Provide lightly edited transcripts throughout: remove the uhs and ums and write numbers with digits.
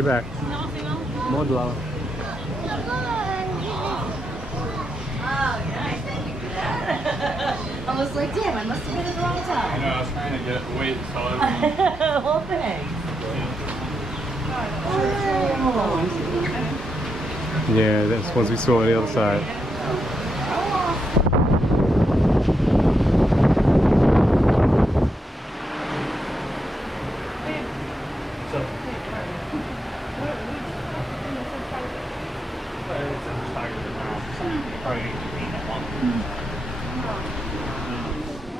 your back. More low. I was like, damn, I must have been at the wrong time. I know, I was trying to get wait taller. Well, thanks. Yeah, that's ones we saw on the other side.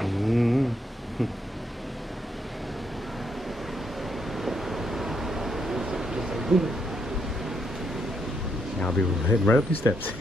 Mm. I'll be heading right up these steps.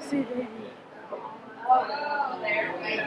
See, baby. Oh, there we go.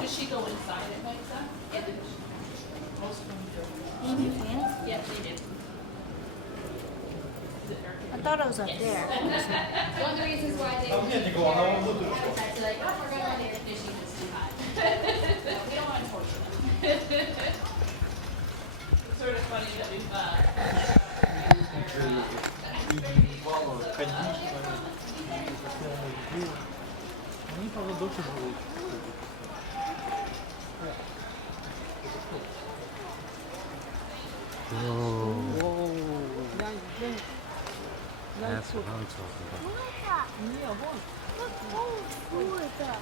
Does she go inside at night then? Yeah. Most of them do. Yeah, they do. I thought it was up there. One of the reasons why they said like, oh, we're going on air conditioning, it's too hot. We don't want to torture them. It's sort of funny that we've Whoa. That's what I'm talking about. Look, oh, cool is that?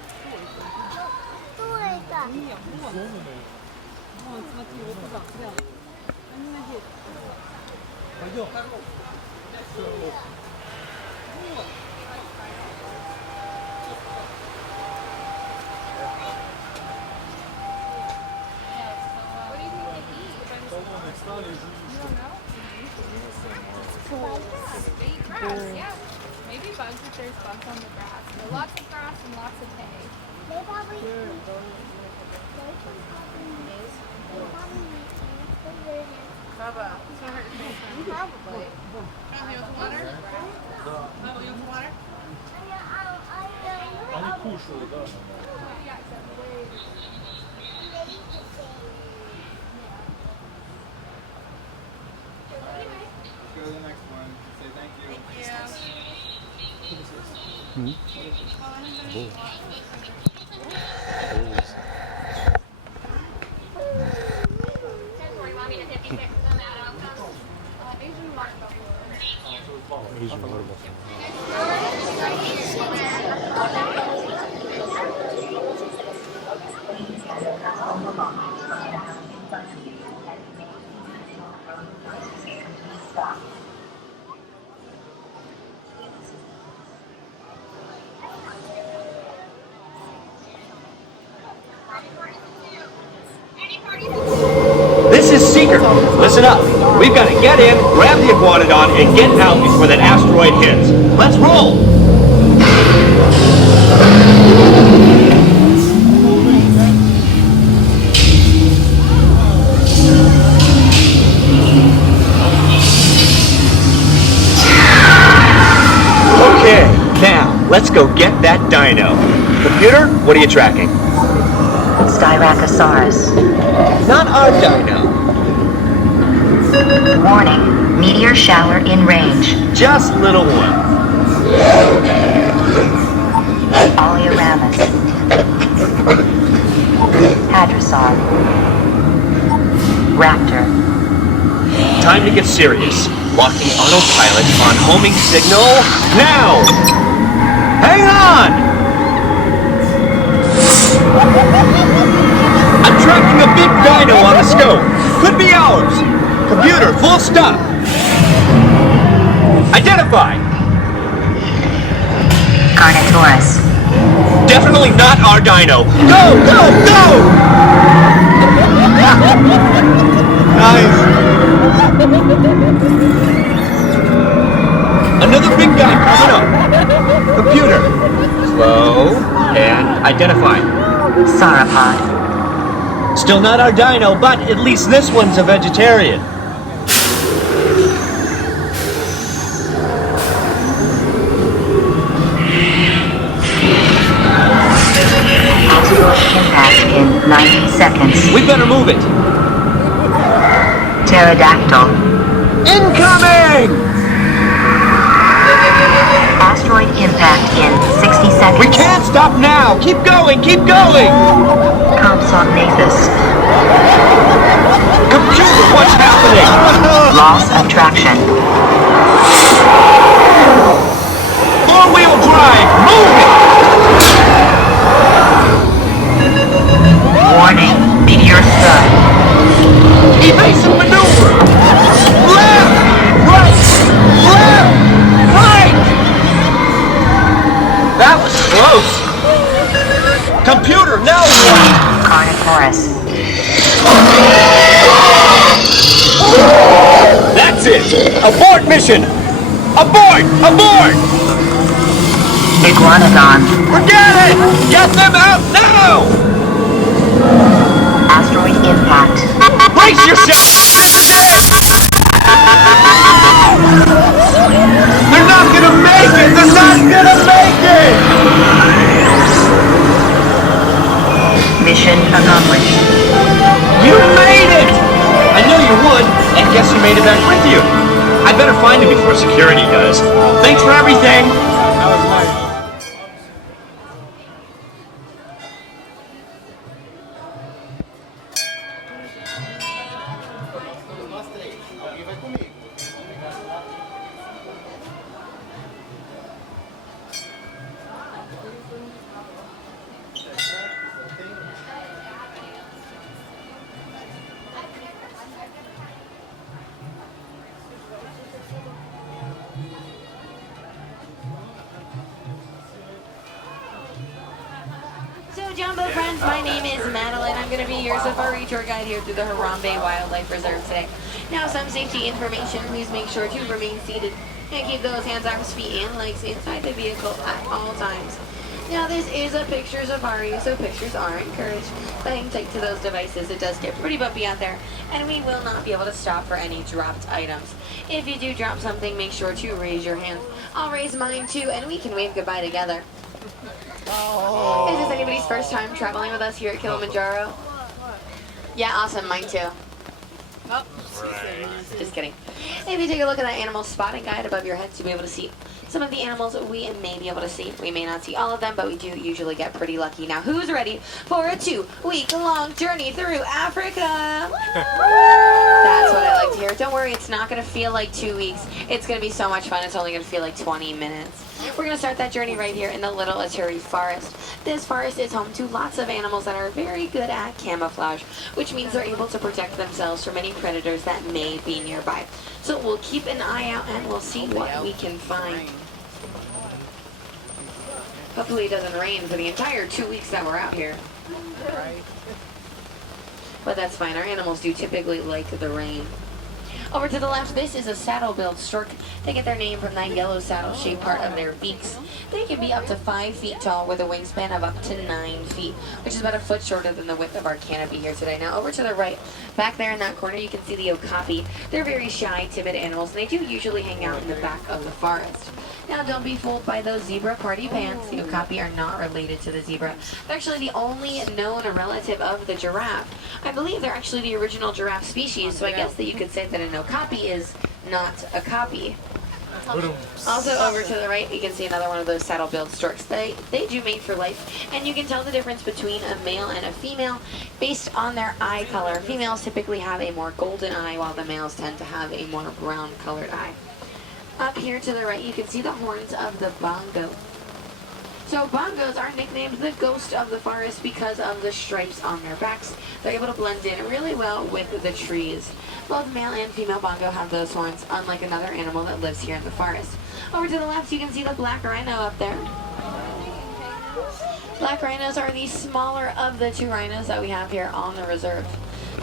Grass, yeah. Maybe bugs if there's bugs on the grass. But lots of grass and lots of hay. They probably Bubba, it's gonna hurt your face. Probably. You want some water? Bubba, you want some water? Go to the next one. Say thank you. Asian water buffalo. This is Seeker. Listen up. We've got to get in, grab the Iguanodon, and get out before that asteroid hits. Let's roll! Okay, now, let's go get that dino. Computer, what are you tracking? Styracosaurus. Not our dino. Warning, meteor shower in range. Just little one. Oleoramus. Hadrosaur. Raptor. Time to get serious. Locking autopilot on homing signal now! Hang on! I'm tracking a big dino on the scope. Could be ours. Computer, full stop. Identify. Carnotaurus. Definitely not our dino. Go, go, go! Nice. Another big guy coming up. Computer. Slow and identify. Sauropod. Still not our dino, but at least this one's a vegetarian. Asteroid impact in 90 seconds. We better move it. Pterodactyl. Incoming! Asteroid impact in 60 seconds. We can't stop now! Keep going, keep going! Compsognathus. Computer, what's happening? Loss of traction. Four-wheel drive, move it! Warning, meteor strike. Evasive maneuver! Left! Right! Left! Right! That was close! Computer, now what? Carnotaurus. That's it! Abort mission! Abort! Abort! Iguanodon. Forget it! Get them out now! Asteroid impact. Brace yourself! This is it! They're not gonna make it! They're not gonna make it! Mission accomplished. You made it! I knew you would, and guess who made it back with you? I better find him before security does. Thanks for everything! Mambo friends, my name is Madeline. I'm going to be your safari tour guide here through the Harambe Wildlife Reserve today. Now, some safety information. Please make sure to remain seated and keep those hands, arms, feet, and legs inside the vehicle at all times. Now, this is a picture safari, so pictures are encouraged. But hang tight to those devices. It does get pretty bumpy out there, and we will not be able to stop for any dropped items. If you do drop something, make sure to raise your hand. I'll raise mine too, and we can wave goodbye together. Is this anybody's first time traveling with us here at Kilimanjaro? Yeah, awesome, mine too. Oh, just kidding. If you take a look at that animal spotting guide above your head, you'll be able to see some of the animals we may be able to see. We may not see all of them, but we do usually get pretty lucky. Now, who's ready for a 2-week-long journey through Africa? That's what I like to hear. Don't worry, it's not going to feel like 2 weeks. It's going to be so much fun. It's only going to feel like 20 minutes. We're going to start that journey right here in the Little Ituri Forest. This forest is home to lots of animals that are very good at camouflage, which means they're able to protect themselves from any predators that may be nearby. So we'll keep an eye out and we'll see what we can find. Hopefully it doesn't rain for the entire 2 weeks that we're out here. But that's fine. Our animals do typically like the rain. Over to the left, this is a saddle-billed stork. They get their name from that yellow saddle-shaped part of their beaks. They can be up to 5 feet tall with a wingspan of up to 9 feet, which is about a foot shorter than the width of our canopy here today. Now, over to the right, back there in that corner, you can see the okapi. They're very shy, timid animals, and they do usually hang out in the back of the forest. Now, don't be fooled by those zebra party pants. The okapi are not related to the zebra. They're actually the only known relative of the giraffe. I believe they're actually the original giraffe species, so I guess that you could say that an okapi is not a copy. Also, over to the right, you can see another one of those saddle-billed storks. They do mate for life, and you can tell the difference between a male and a female based on their eye color. Females typically have a more golden eye, while the males tend to have a more brown-colored eye. Up here to the right, you can see the horns of the bongo. So bongos are nicknamed the ghost of the forest because of the stripes on their backs. They're able to blend in really well with the trees. Both male and female bongo have those horns, unlike another animal that lives here in the forest. Over to the left, you can see the black rhino up there. Black rhinos are the smaller of the 2 rhinos that we have here on the reserve.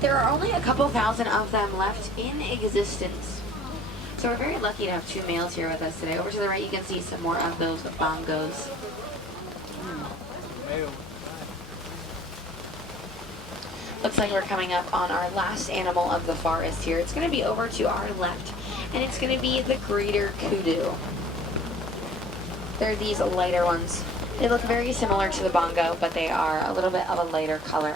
There are only a couple thousand of them left in existence. So we're very lucky to have 2 males here with us today. Over to the right, you can see some more of those bongos. Looks like we're coming up on our last animal of the forest here. It's going to be over to our left, and it's going to be the greater kudu. They're these lighter ones. They look very similar to the bongo, but they are a little bit of a lighter color.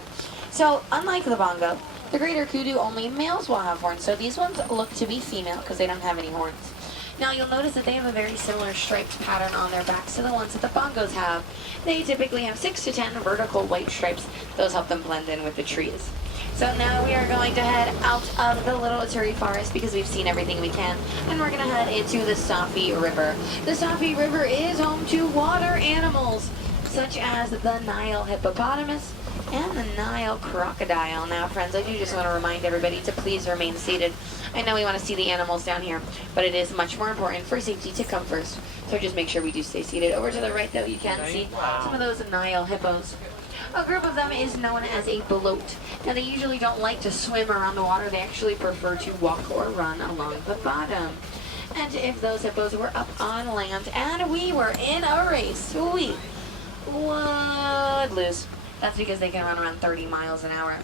So, unlike the bongo, the greater kudu, only males will have horns, so these ones look to be female because they don't have any horns. Now you'll notice that they have a very similar striped pattern on their backs to the ones that the bongos have. They typically have 6 to 10 vertical white stripes. Those help them blend in with the trees. So now we are going to head out of the Little Ituri Forest because we've seen everything we can, and we're going to head into the Safi River. The Safi River is home to water animals, such as the Nile hippopotamus and the Nile crocodile. Now, friends, I do just want to remind everybody to please remain seated. I know we want to see the animals down here, but it is much more important for safety to come first. So just make sure we do stay seated. Over to the right, though, you can see some of those Nile hippos. A group of them is known as a bloat. Now, they usually don't like to swim around the water. They actually prefer to walk or run along the bottom. And if those hippos were up on land and we were in a race, we would lose. That's because they can run around 30 miles an hour.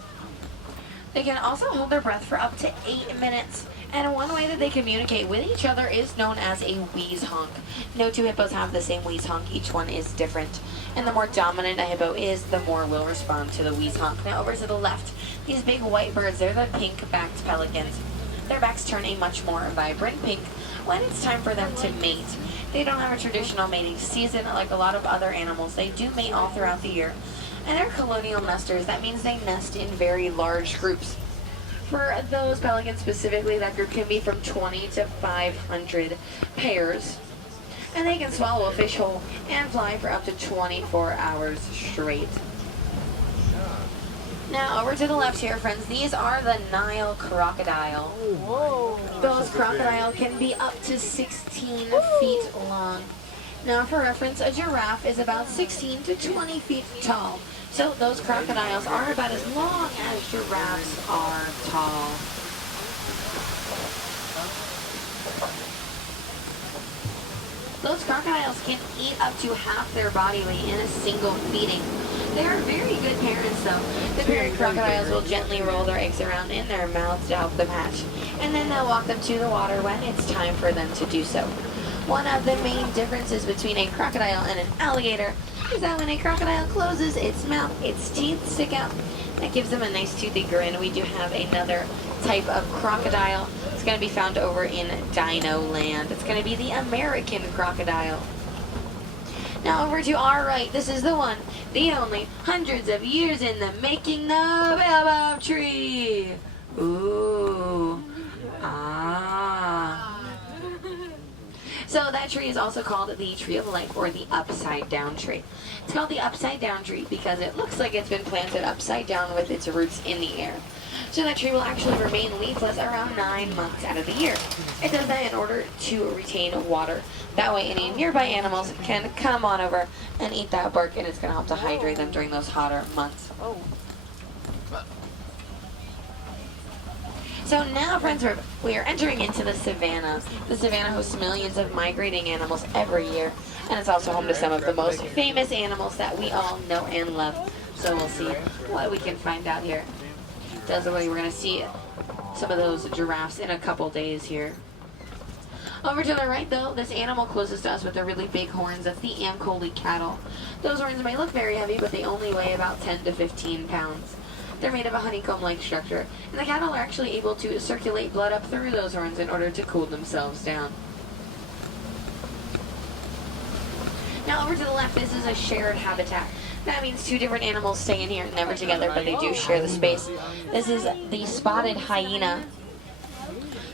They can also hold their breath for up to 8 minutes. And one way that they communicate with each other is known as a wheeze honk. No 2 hippos have the same wheeze honk. Each one is different. And the more dominant a hippo is, the more will respond to the wheeze honk. Now over to the left, these big white birds, they're the pink-backed pelicans. Their backs turn a much more vibrant pink when it's time for them to mate. They don't have a traditional mating season like a lot of other animals. They do mate all throughout the year. And they're colonial nesters. That means they nest in very large groups. For those pelicans specifically, that group can be from 20 to 500 pairs. And they can swallow a fish whole and fly for up to 24 hours straight. Now, over to the left here, friends, these are the Nile crocodile. Whoa. Those crocodile can be up to 16 feet long. Now for reference, a giraffe is about 16 to 20 feet tall. So those crocodiles are about as long as giraffes are tall. Those crocodiles can eat up to half their body weight in a single feeding. They are very good parents though. The parent crocodiles will gently roll their eggs around in their mouths to help them hatch, and then they'll walk them to the water when it's time for them to do so. One of the main differences between a crocodile and an alligator is that when a crocodile closes its mouth, its teeth stick out. That gives them a nice toothy grin. We do have another type of crocodile. It's going to be found over in Dino Land. It's going to be the American crocodile. Now over to our right, this is the one, the only, hundreds of years in the making, the baobab tree. Ooh. Ah. So that tree is also called the tree of life, or the upside down tree. It's called the upside down tree because it looks like it's been planted upside down with its roots in the air. So that tree will actually remain leafless around 9 months out of the year. It does that in order to retain water. That way any nearby animals can come on over and eat that bark, and it's going to help to hydrate them during those hotter months. So now, friends, we are entering into the savannah. The savannah hosts millions of migrating animals every year, and it's also home to some of the most famous animals that we all know and love. So we'll see what we can find out here. We're going to see some of those giraffes in a couple days here. Over to the right, though, this animal closest to us with the really big horns, that's the Ankole cattle. Those horns may look very heavy, but they only weigh about 10 to 15 pounds. They're made of a honeycomb-like structure, and the cattle are actually able to circulate blood up through those horns in order to cool themselves down. Now over to the left, this is a shared habitat. That means two different animals stay in here, never together, but they do share the space. This is the spotted hyena.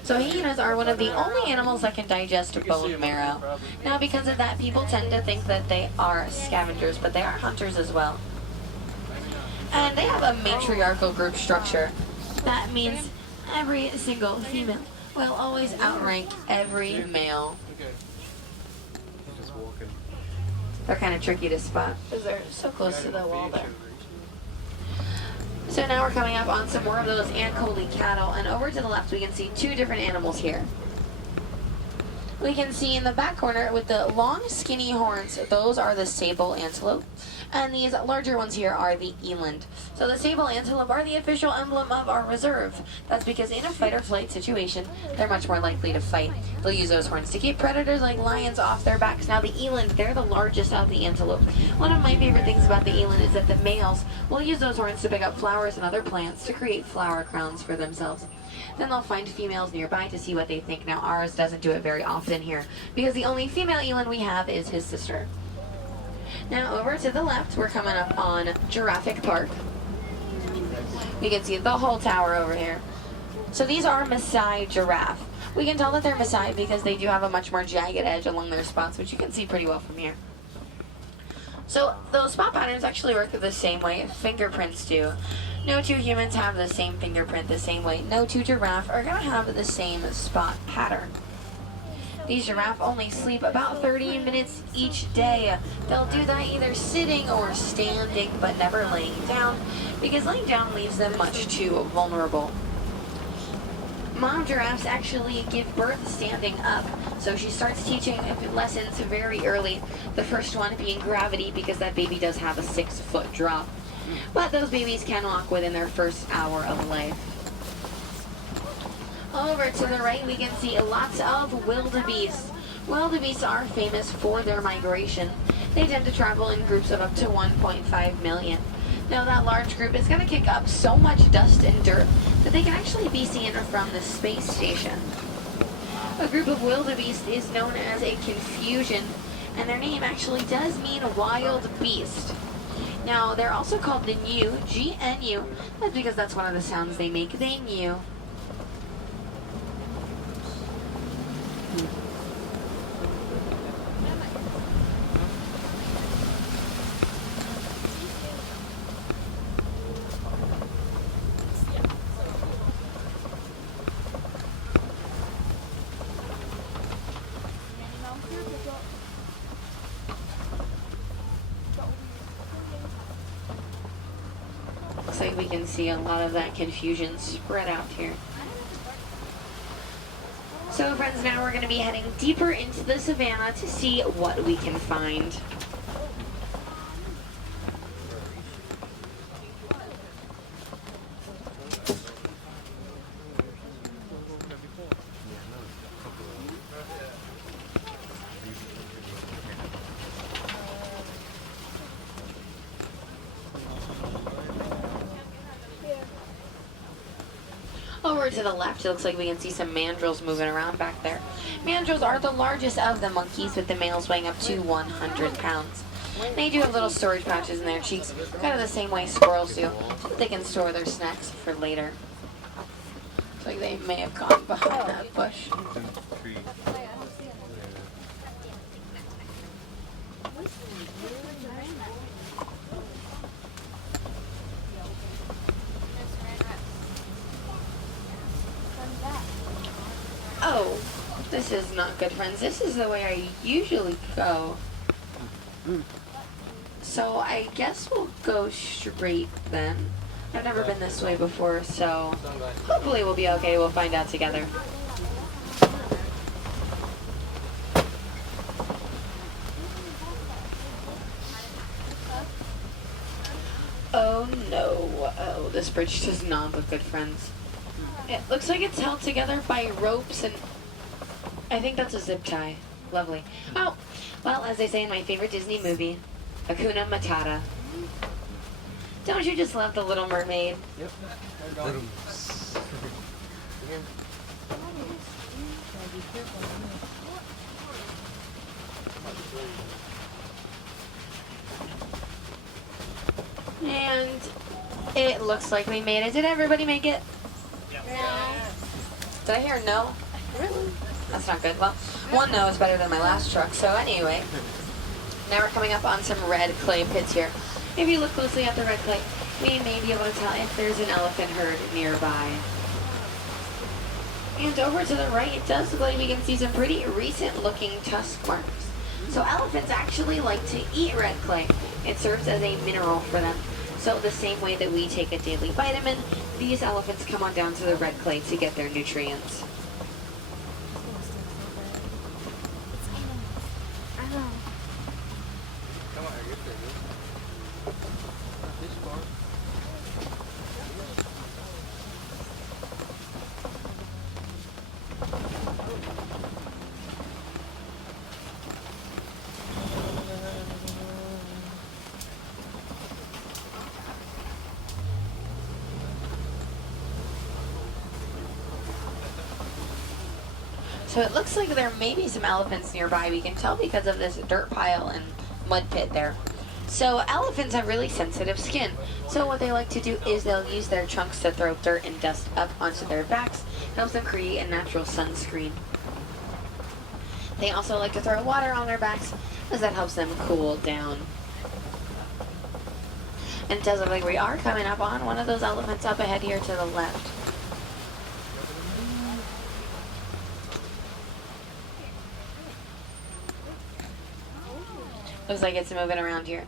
So hyenas are one of the only animals that can digest bone marrow. Now because of that, people tend to think that they are scavengers, but they are hunters as well. And they have a matriarchal group structure. That means every single female will always outrank every male. They're kind of tricky to spot because they're so close to the wall there. So now we're coming up on some more of those Ankole cattle, and over to the left we can see two different animals here. We can see in the back corner with the long skinny horns, those are the sable antelope, and these larger ones here are the eland. So the sable antelope are the official emblem of our reserve. That's because in a fight or flight situation, they're much more likely to fight. They'll use those horns to keep predators like lions off their backs. Now the eland, they're the largest of the antelope. One of my favorite things about the eland is that the males will use those horns to pick up flowers and other plants to create flower crowns for themselves. Then they'll find females nearby to see what they think. Now ours doesn't do it very often here because the only female eland we have is his sister. Now over to the left, we're coming up on Jurassic Park. You can see the whole tower over here. So these are Maasai giraffe. We can tell that they're Maasai because they do have a much more jagged edge along their spots, which you can see pretty well from here. So those spot patterns actually work the same way fingerprints do. No two humans have the same fingerprint the same way. No two giraffe are going to have the same spot pattern. These giraffe only sleep about 30 minutes each day. They'll do that either sitting or standing, but never laying down, because laying down leaves them much too vulnerable. Mom giraffes actually give birth standing up, so she starts teaching lessons very early. The first one being gravity, because that baby does have a 6-foot drop. But those babies can walk within their first hour of life. Over to the right, we can see lots of wildebeest. Wildebeest are famous for their migration. They tend to travel in groups of up to 1.5 million. Now that large group is going to kick up so much dust and dirt that they can actually be seen from the space station. A group of wildebeest is known as a confusion, and their name actually does mean wild beast. Now they're also called the gnu, G-N-U. That's because that's one of the sounds they make, they gnu. we can see a lot of that confusion spread out here. So friends, now we're going to be heading deeper into the savannah to see what we can find. Over to the left, it looks like we can see some mandrills moving around back there. Mandrills are the largest of the monkeys, with the males weighing up to 100 pounds. They do have little storage pouches in their cheeks, kind of the same way squirrels do, so that they can store their snacks for later. Looks like they may have gone behind that bush. Oh, this is not good, friends. This is the way I usually go. So I guess we'll go straight then. I've never been this way before, so hopefully we'll be okay. We'll find out together. Oh no. Oh, this bridge does not look good, friends. It looks like it's held together by ropes, and I think that's a zip tie. Lovely. Oh, well, as they say in my favorite Disney movie, Hakuna Matata. Don't you just love The Little Mermaid? Yep. And it looks like we made it. Did everybody make it? Did I hear no? Really? That's not good. Well, one no is better than my last truck. So anyway, now we're coming up on some red clay pits here. If you look closely at the red clay, we may be able to tell if there's an elephant herd nearby. And over to the right, it does look like we can see some pretty recent looking tusk marks. So elephants actually like to eat red clay. It serves as a mineral for them. So the same way that we take a daily vitamin, these elephants come on down to the red clay to get their nutrients. So it looks like there may be some elephants nearby. We can tell because of this dirt pile and mud pit there. So elephants have really sensitive skin. So what they like to do is they'll use their trunks to throw dirt and dust up onto their backs. It helps them create a natural sunscreen. They also like to throw water on their backs, as that helps them cool down. And it does look like we are coming up on one of those elephants up ahead here to the left. Looks like it's moving around here.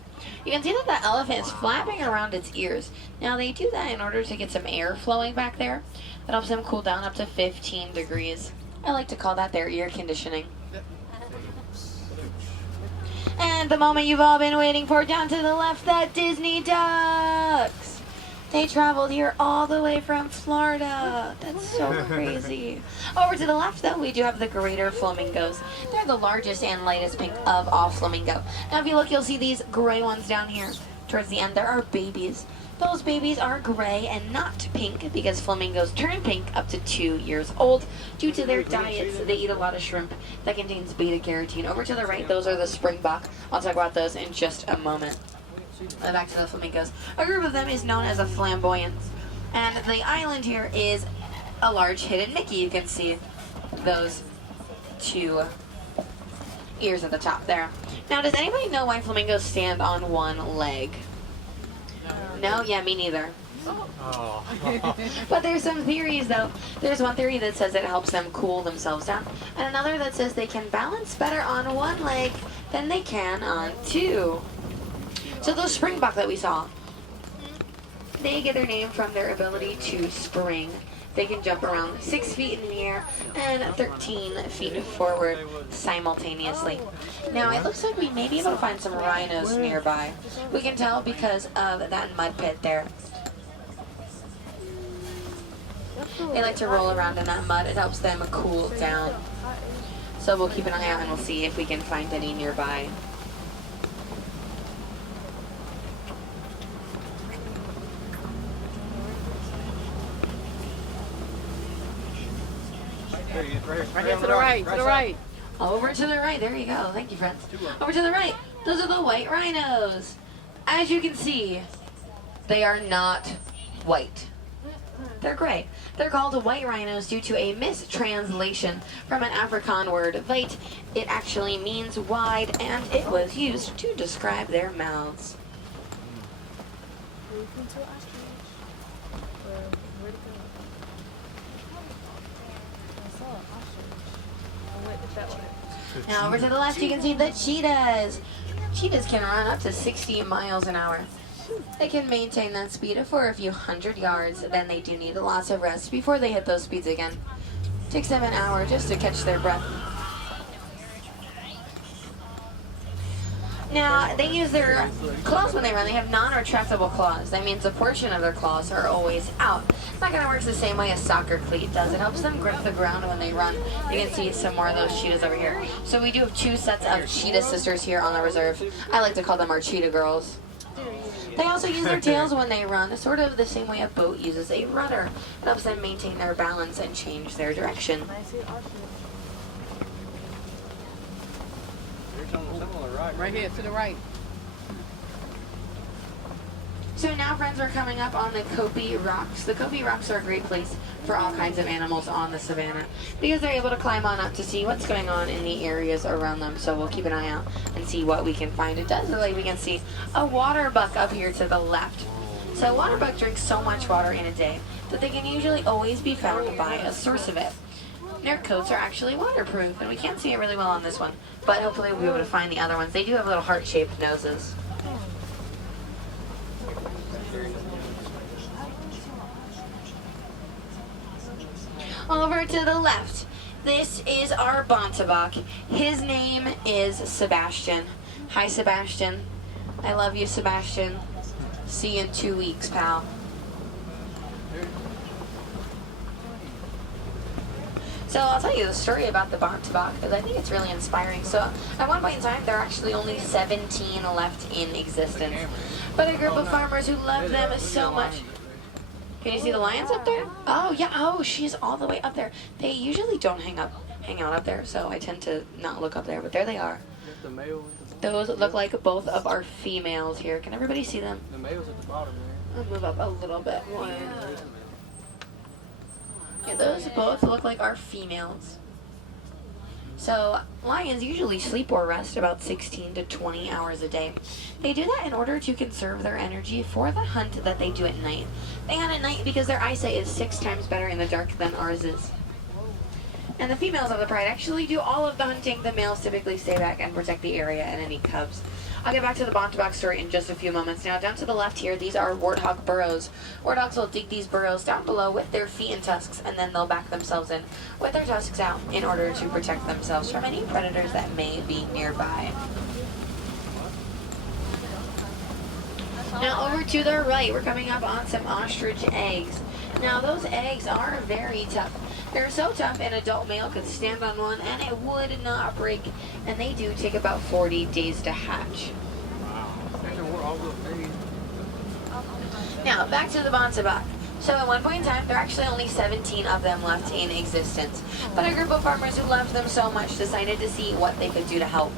You can see that the elephant is flapping around its ears. Now they do that in order to get some air flowing back there. That helps them cool down up to 15 degrees. I like to call that their ear conditioning. And the moment you've all been waiting for, down to the left, the Disney ducks. They traveled here all the way from Florida. That's so crazy. Over to the left, though, we do have the greater flamingos. They're the largest and lightest pink of all flamingo. Now, if you look, you'll see these gray ones down here. Towards the end, there are babies. Those babies are gray and not pink because flamingos turn pink up to 2 years old due to their diets. They eat a lot of shrimp that contains beta-carotene. Over to the right, those are the springbok. I'll talk about those in just a moment. Back to the flamingos. A group of them is known as a flamboyance. And the island here is a large hidden Mickey. You can see those two ears at the top there. Now, does anybody know why flamingos stand on one leg? No? Yeah, me neither. But there's some theories, though. There's one theory that says it helps them cool themselves down, and another that says they can balance better on one leg than they can on two. So those springbok that we saw, They get their name from their ability to spring. They can jump around 6 feet in the air and 13 feet forward simultaneously. Now it looks like we may be able to find some rhinos nearby. We can tell because of that mud pit there. They like to roll around in that mud. It helps them cool down. So we'll keep an eye out and we'll see if we can find any nearby. Right here to the right, to the right. Over to the right, there you go. Thank you, friends. Over to the right, those are the white rhinos. As you can see, they are not white. They're gray. They're called white rhinos due to a mistranslation from an Afrikaans word, white. It actually means wide, and it was used to describe their mouths. Now over to the left you can see the cheetahs. Cheetahs can run up to 60 miles an hour. They can maintain that speed for a few hundred yards, then they do need lots of rest before they hit those speeds again. Takes them an hour just to catch their breath. Now, they use their claws when they run. They have non-retractable claws. That means a portion of their claws are always out. It's not going to work the same way a soccer cleat does. It helps them grip the ground when they run. You can see some more of those cheetahs over here. So we do have 2 sets of cheetah sisters here on the reserve. I like to call them our cheetah girls. They also use their tails when they run, sort of the same way a boat uses a rudder. It helps them maintain their balance and change their direction. Right here to the right. So now, friends, we're coming up on the Kopi Rocks. The Kopi Rocks are a great place for all kinds of animals on the savannah because they're able to climb on up to see what's going on in the areas around them. So we'll keep an eye out and see what we can find. It does look like we can see a water buck up here to the left. So water buck drinks so much water in a day that they can usually always be found by a source of it. Their coats are actually waterproof, and we can't see it really well on this one, but hopefully we'll be able to find the other ones. They do have little heart-shaped noses. Over to the left, this is our Bontebok. His name is Sebastian. Hi, Sebastian. I love you, Sebastian. See you in 2 weeks, pal. So I'll tell you the story about the Bontebok because I think it's really inspiring. So at one point in time, there are actually only 17 left in existence. But a group of farmers who love them so much. Can you see the lions up there? Oh, yeah. Oh, she's all the way up there. They usually don't hang out up there, so I tend to not look up there. But there they are. Those look like both of our females here. Can everybody see them? The male's at the bottom there. I'll move up a little bit more. Yeah, those both look like our females. So, lions usually sleep or rest about 16 to 20 hours a day. They do that in order to conserve their energy for the hunt that they do at night. They hunt at night because their eyesight is 6 times better in the dark than ours is. And the females of the pride actually do all of the hunting. The males typically stay back and protect the area and any cubs. I'll get back to the Bontebok story in just a few moments. Now, down to the left here, these are warthog burrows. Warthogs will dig these burrows down below with their feet and tusks, and then they'll back themselves in with their tusks out in order to protect themselves from any predators that may be nearby. Now, over to the right, we're coming up on some ostrich eggs. Now, those eggs are very tough. They're so tough an adult male could stand on one and it would not break. And they do take about 40 days to hatch. Now, back to the Bontebok. So at one point in time, there are actually only 17 of them left in existence. But a group of farmers who loved them so much decided to see what they could do to help.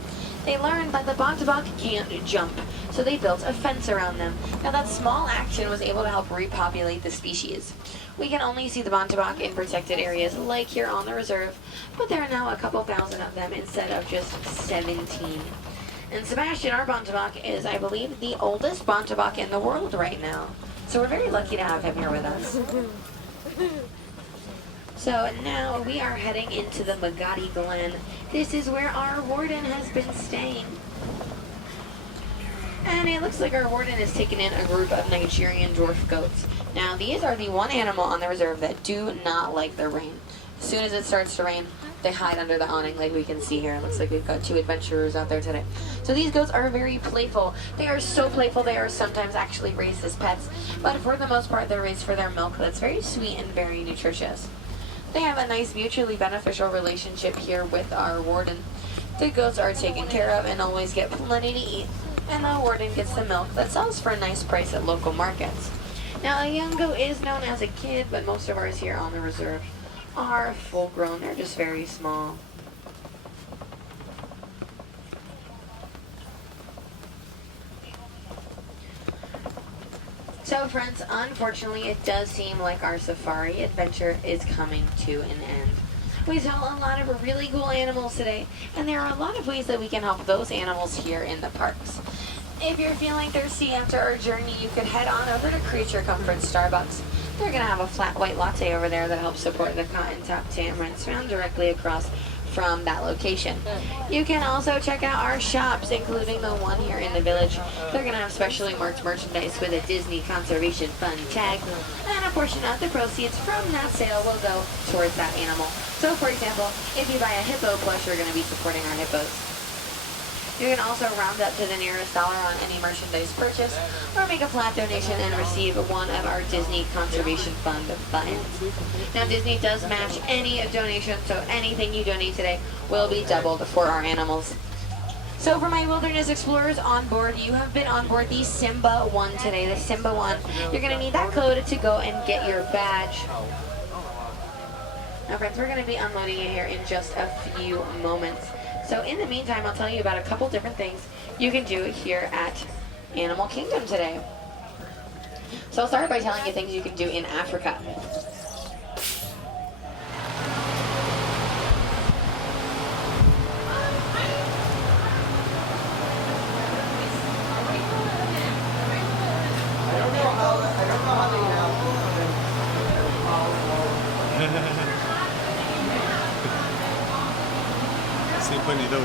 They learned that the Bontebok can't jump, so they built a fence around them. Now that small action was able to help repopulate the species. We can only see the Bontebok in protected areas like here on the reserve, but there are now a couple thousand of them instead of just 17. And Sebastian, our Bontebok, is, I believe, the oldest Bontebok in the world right now. So we're very lucky to have him here with us. So now we are heading into the Magadi Glen. This is where our warden has been staying. And it looks like our warden has taken in a group of Nigerian dwarf goats. Now, these are the one animal on the reserve that do not like the rain. As soon as it starts to rain, they hide under the awning like we can see here. It looks like we've got 2 adventurers out there today. So these goats are very playful. They are so playful they are sometimes actually raised as pets, but for the most part they're raised for their milk that's very sweet and very nutritious. They have a nice mutually beneficial relationship here with our warden. The goats are taken care of and always get plenty to eat, and the warden gets the milk that sells for a nice price at local markets. Now, a young goat is known as a kid, but most of ours here on the reserve are full grown. They're just very small. So friends, unfortunately it does seem like our safari adventure is coming to an end. We saw a lot of really cool animals today, and there are a lot of ways that we can help those animals here in the parks. If you're feeling thirsty after our journey, you could head on over to Creature Comforts Starbucks. They're going to have a flat white latte over there that helps support the cotton top tamarins found directly across from that location. You can also check out our shops, including the one here in the village. They're going to have specially marked merchandise with a Disney Conservation Fund tag, and a portion of the proceeds from that sale will go towards that animal. So for example, if you buy a hippo plush, you're going to be supporting our hippos. You can also round up to the nearest dollar on any merchandise purchase, or make a flat donation and receive one of our Disney Conservation Fund funds. Now, Disney does match any donation, so anything you donate today will be doubled for our animals. So for my wilderness explorers on board, you have been on board the Simba 1 today, the Simba 1. You're going to need that code to go and get your badge. Now friends, we're going to be unloading it here in just a few moments. So in the meantime, I'll tell you about a couple different things you can do here at Animal Kingdom today. So I'll start by telling you things you can do in Africa. See plenty of those.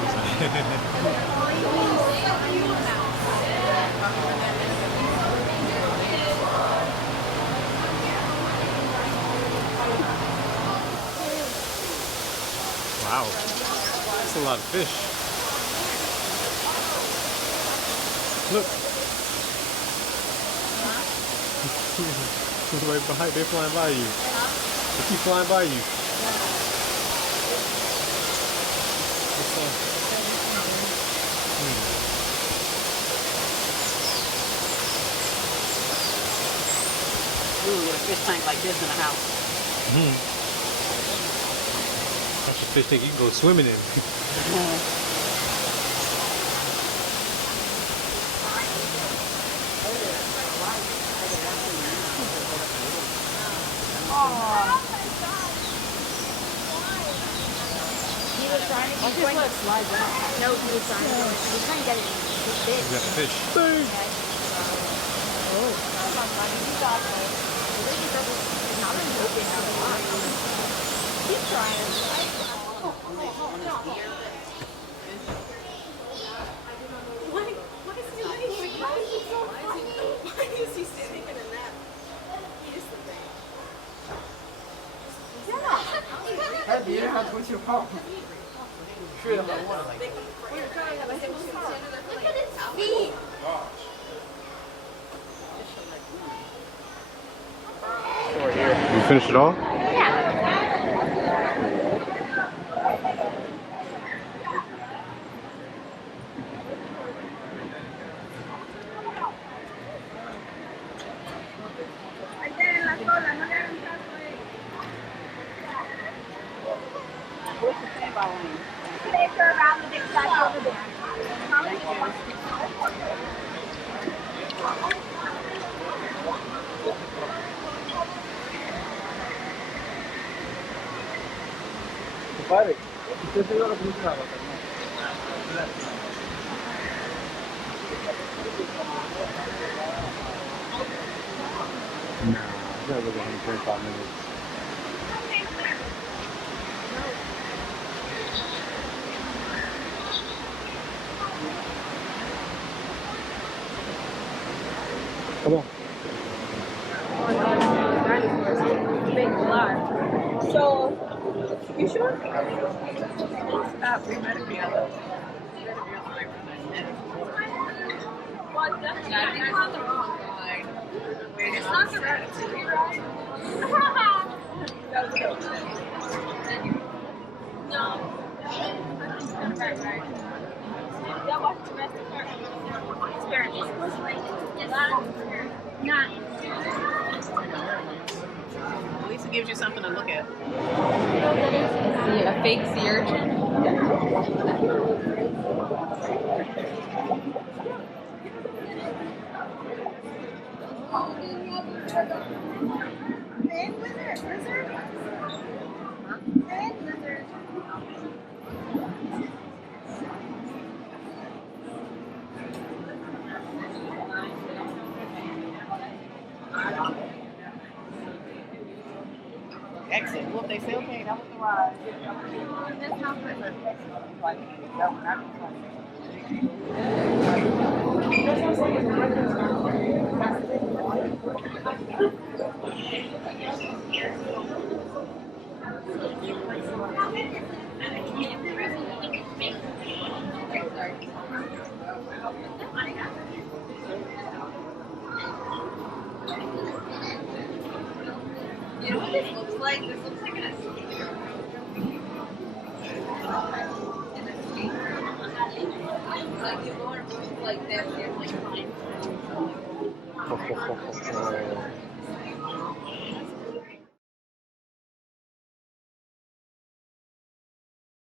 Wow, that's a lot of fish. Look. Right behind, they're flying by you. They keep flying by you. Ooh, get a fish tank like this in a house. That's a fish tank you can go swimming in. He was trying to get it slide down. No, he was trying to get it big. You got the fish. Keep trying. Why is he standing in a net? He is the thing. You finished it all? Padre, usted se dio la película. No, it's not really 125 minutes. You sure? We met at Vienna. Yeah, you're on the wrong line. It's not the Ratatouille ride. No. Yeah, watch the rest of her. Asparagus. Not. At least it gives you something to look at. A fake sea urchin. Exit. Well, if they say, okay, that was the ride. That's not good. You know what this looks like? This looks like an escape. Like you go in rooms like this, you're like fine.